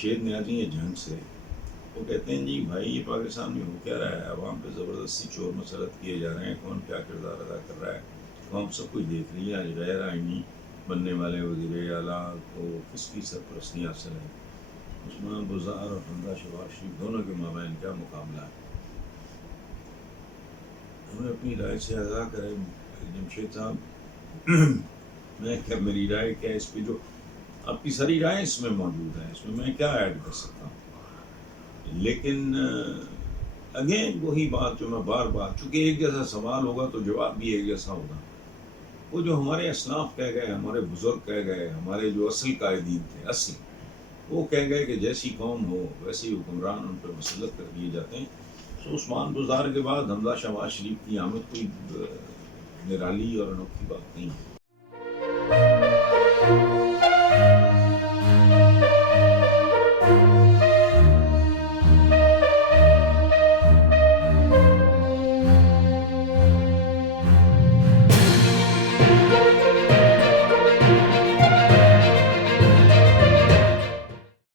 جمشید نے آتی ہیں جنگ سے، وہ کہتے ہیں جی بھائی یہ پاکستان میں ہو کیا رہا ہے، عوام پہ زبردستی چور مسلط کیے جا رہے ہیں، کون کیا کردار ادا کر رہا ہے، عوام سب کچھ دیکھ رہی ہے، آج غیر آئینی بننے والے وزیر اعلیٰ کو کس کی سرپرستی حاصل ہے، عثمان بزدار اور حمزہ شہباز شریف دونوں کے مابین کیا مقابلہ ہے، ہمیں اپنی رائے سے آگاہ کریں جمشید صاحب۔ میں کیا، میری رائے کیا ہے اس پہ، جو آپ کی ساری رائے اس میں موجود ہے، اس میں کیا ایڈ کر سکتا ہوں، لیکن اگین وہی بات جو میں بار بار، چونکہ ایک جیسا سوال ہوگا تو جواب بھی ایک جیسا ہوگا، وہ جو ہمارے اسلاف کہہ گئے، ہمارے بزرگ کہہ گئے، ہمارے جو اصل قائدین تھے، اصل وہ کہہ گئے کہ جیسی قوم ہو ویسے ہی حکمران ان پہ مسلط کر دیے جاتے ہیں۔ تو عثمان بزدار کے بعد حمزہ شہباز شریف کی آمد کوئی نرالی اور انوکھی بات نہیں ہے۔